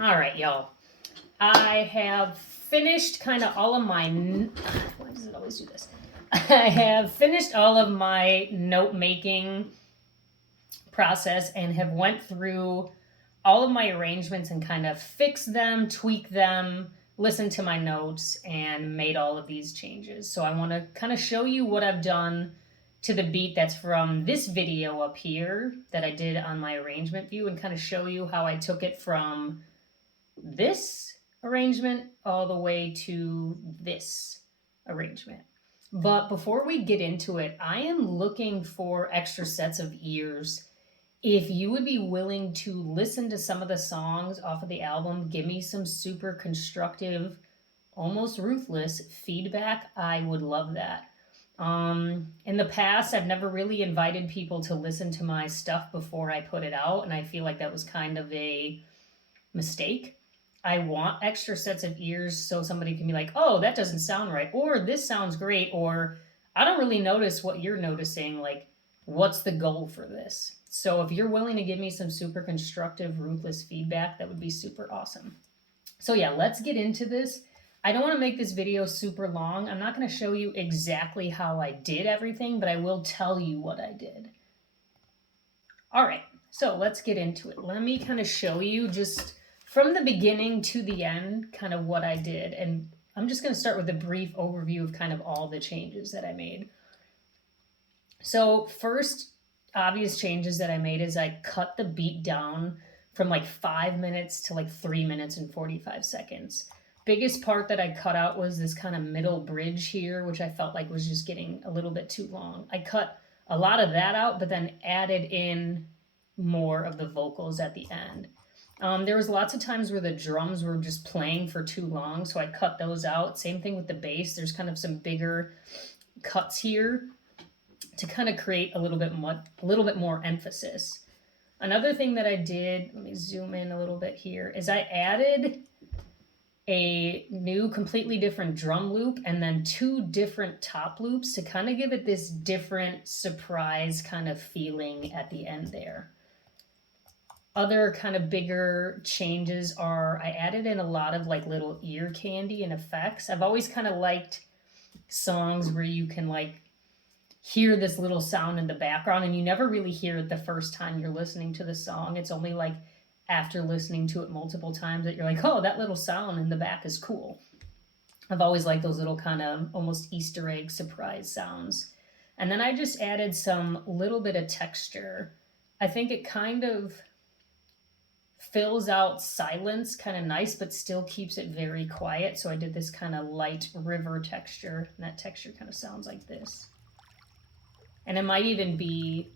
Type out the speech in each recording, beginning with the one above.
All right, y'all. I have finished kind of all of my. Why does it always do this? I have finished all of my note making process and have went through all of my arrangements and kind of fixed them, tweaked them, listened to my notes, and made all of these changes. So I want to kind of show you what I've done to the beat that's from this video up here that I did on my arrangement view, and kind of show you how I took it from this arrangement all the way to this arrangement. But before we get into it, I am looking for extra sets of ears. If you would be willing to listen to some of the songs off of the album, give me some super constructive, almost ruthless feedback, I would love that. In the past, I've never really invited people to listen to my stuff before I put it out, and I feel like that was kind of a mistake. I want extra sets of ears so somebody can be like, oh, that doesn't sound right, or this sounds great, or I don't really notice what you're noticing. Like, what's the goal for this? So if you're willing to give me some super constructive, ruthless feedback, that would be super awesome. So yeah, let's get into this. I don't want to make this video super long. I'm not going to show you exactly how I did everything, but I will tell you what I did. All right, so let's get into it. Let me kind of show you just from the beginning to the end kind of what I did. And I'm just going to start with a brief overview of kind of all the changes that I made. So first obvious changes that I made is I cut the beat down from like 5 minutes to like 3 minutes and 45 seconds. Biggest part that I cut out was this kind of middle bridge here, which I felt like was just getting a little bit too long. I cut a lot of that out, but then added in more of the vocals at the end. There was lots of times where the drums were just playing for too long, so I cut those out. Same thing with the bass. There's kind of some bigger cuts here to kind of create a little bit more emphasis. Another thing that I did, let me zoom in a little bit here, is I added a new completely different drum loop and then 2 different top loops to kind of give it this different surprise kind of feeling at the end there. Other kind of bigger changes are I added in a lot of like little ear candy and effects. I've always kind of liked songs where you can like hear this little sound in the background and you never really hear it the first time you're listening to the song. It's only like after listening to it multiple times that you're like, oh, that little sound in the back is cool. I've always liked those little kind of almost Easter egg surprise sounds. And then I just added some little bit of texture. I think it kind of fills out silence kind of nice, but still keeps it very quiet. So I did this kind of light river texture, and that texture kind of sounds like this. And it might even be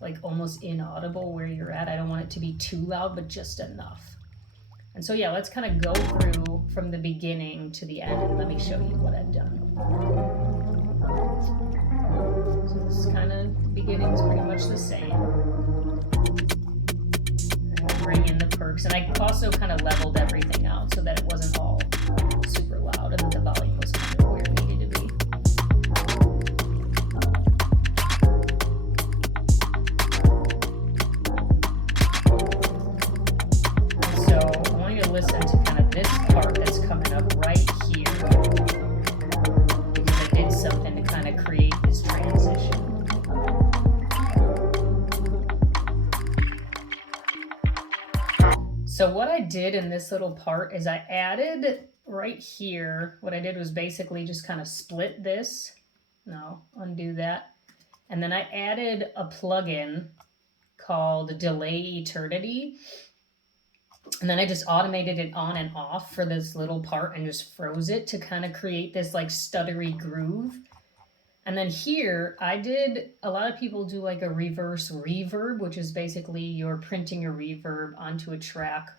like almost inaudible where you're at. I don't want it to be too loud, but just enough. And so yeah, let's kind of go through from the beginning to the end and let me show you what I've done. So this is kind of, beginning is pretty much the same. And we'll bring in the perks. And I also kind of leveled everything out so that it wasn't all super loud and that the volume was kind of where it needed to be. Listen to kind of this part that's coming up right here because I did something to kind of create this transition. So what I did in this little part is I added right here, what I did was basically just kind of split this. No, undo that. And then I added a plugin called Delay Eternity. And then I just automated it on and off for this little part and just froze it to kind of create this like stuttery groove. And then here I did, a lot of people do like a reverse reverb, which is basically you're printing a reverb onto a track.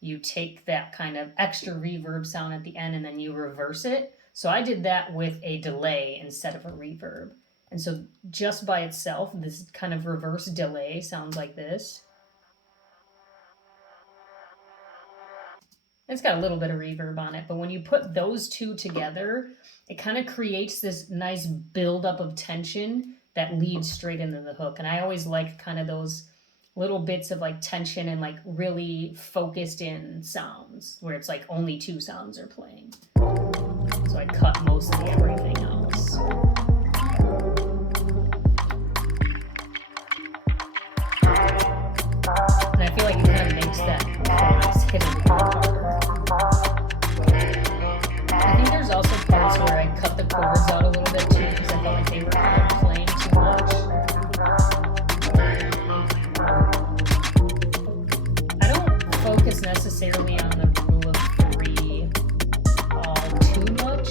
You take that kind of extra reverb sound at the end and then you reverse it. So I did that with a delay instead of a reverb. And so just by itself, this kind of reverse delay sounds like this. It's got a little bit of reverb on it, but when you put those two together, it kind of creates this nice buildup of tension that leads straight into the hook. And I always like kind of those little bits of like tension and like really focused in sounds where it's like only 2 sounds are playing. So I cut mostly everything else. And I feel like it kind of makes that chorus hit a little harder. I think there's also parts where I cut the chords out a little bit too because I felt like they were kind of playing too much. I don't focus necessarily on the rule of 3 all too much,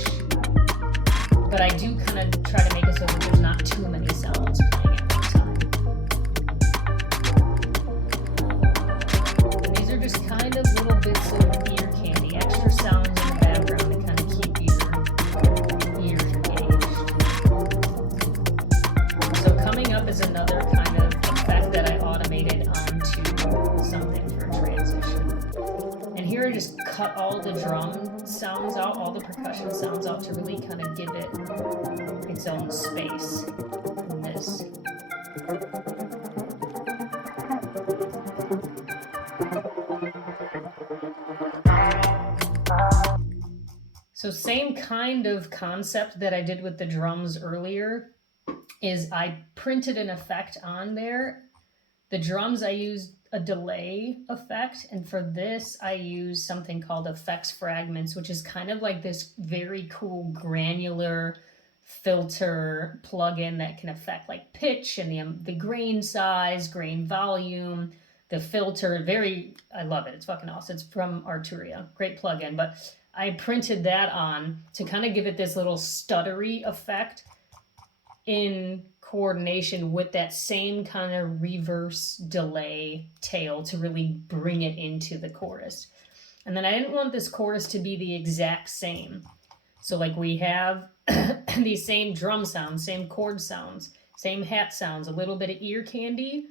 but I do kind of try to make it so that there's not too many sounds playing at one time. And these are just kind of little bits of ear candy, extra sounds in the background to kind of keep your ears engaged. So coming up is another kind of effect that I automated onto something for transition. And here I just cut all the drum sounds out, all the percussion sounds out to really kind of give it its own space in this. So same kind of concept that I did with the drums earlier is I printed an effect on there. The drums I used a delay effect, and for this I use something called effects fragments, which is kind of like this very cool granular filter plugin that can affect like pitch and the grain size, grain volume, the filter. I love it. It's fucking awesome. It's from Arturia. Great plugin. But I printed that on to kind of give it this little stuttery effect in coordination with that same kind of reverse delay tail to really bring it into the chorus. And then I didn't want this chorus to be the exact same. So like we have these same drum sounds, same chord sounds, same hat sounds, a little bit of ear candy,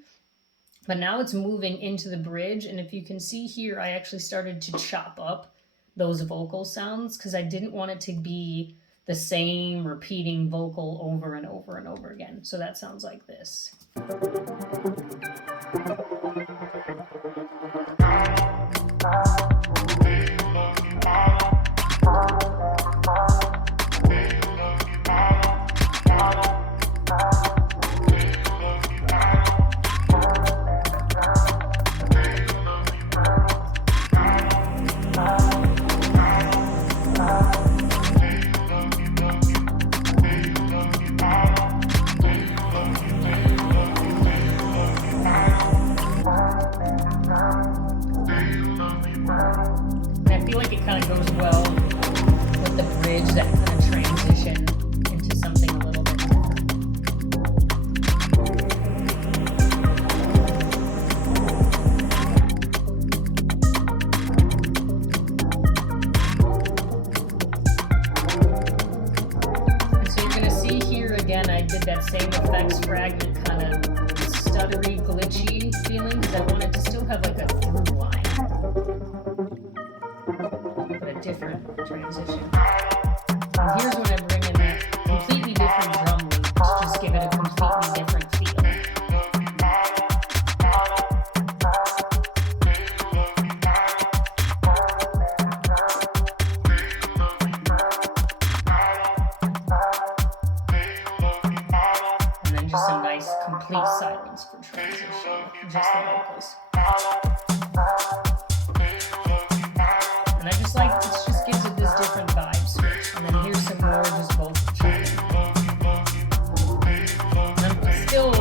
but now it's moving into the bridge. And if you can see here, I actually started to chop up those vocal sounds because I didn't want it to be the same repeating vocal over and over and over again. So that sounds like this. That same effects fragment kind of stuttery, glitchy feeling because I want it to still have like a through line, but a different transition. And here's when I bring in that completely different drum loop to just give it a completely different feel. Some nice complete silence for transition, just the vocals. And I just like, it just gives it this different vibe switch. And then here's some more just vocal chopping. And I'm still,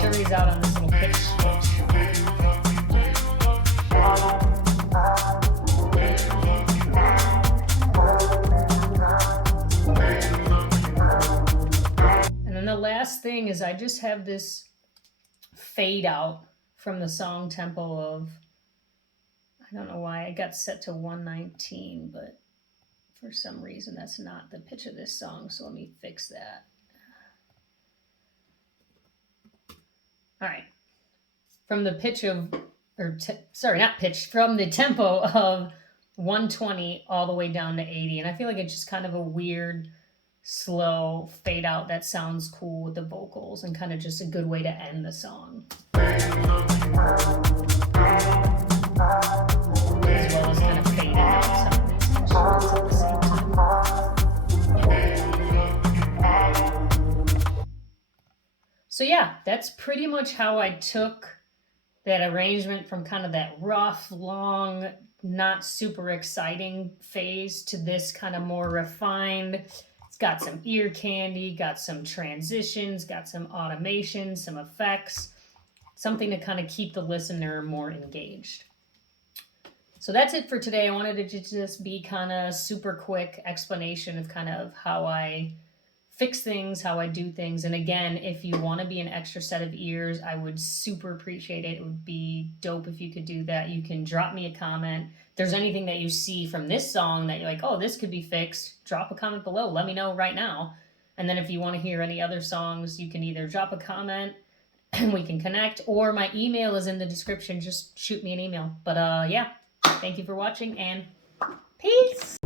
jury's out on this little pitch switch. The last thing is I just have this fade out from the song tempo of, I don't know why I got set to 119, but for some reason that's not the pitch of this song, so let me fix that. All right, from the pitch of, from the tempo of 120 all the way down to 80, and I feel like it's just kind of a weird slow fade out that sounds cool with the vocals and kind of just a good way to end the song. As well as kind of fading out some of these instruments at the same time. So yeah, that's pretty much how I took that arrangement from kind of that rough, long, not super exciting phase to this kind of more refined. It's got some ear candy, got some transitions, got some automation, some effects, something to kind of keep the listener more engaged. So that's it for today. I wanted to just be kind of super quick explanation of kind of how I fix things, how I do things. And again, if you want to be an extra set of ears, I would super appreciate it. It would be dope if you could do that. You can drop me a comment. If there's anything that you see from this song that you're like, oh, this could be fixed, drop a comment below. Let me know right now. And then if you want to hear any other songs, you can either drop a comment and we can connect, or my email is in the description. Just shoot me an email. But yeah, thank you for watching and peace.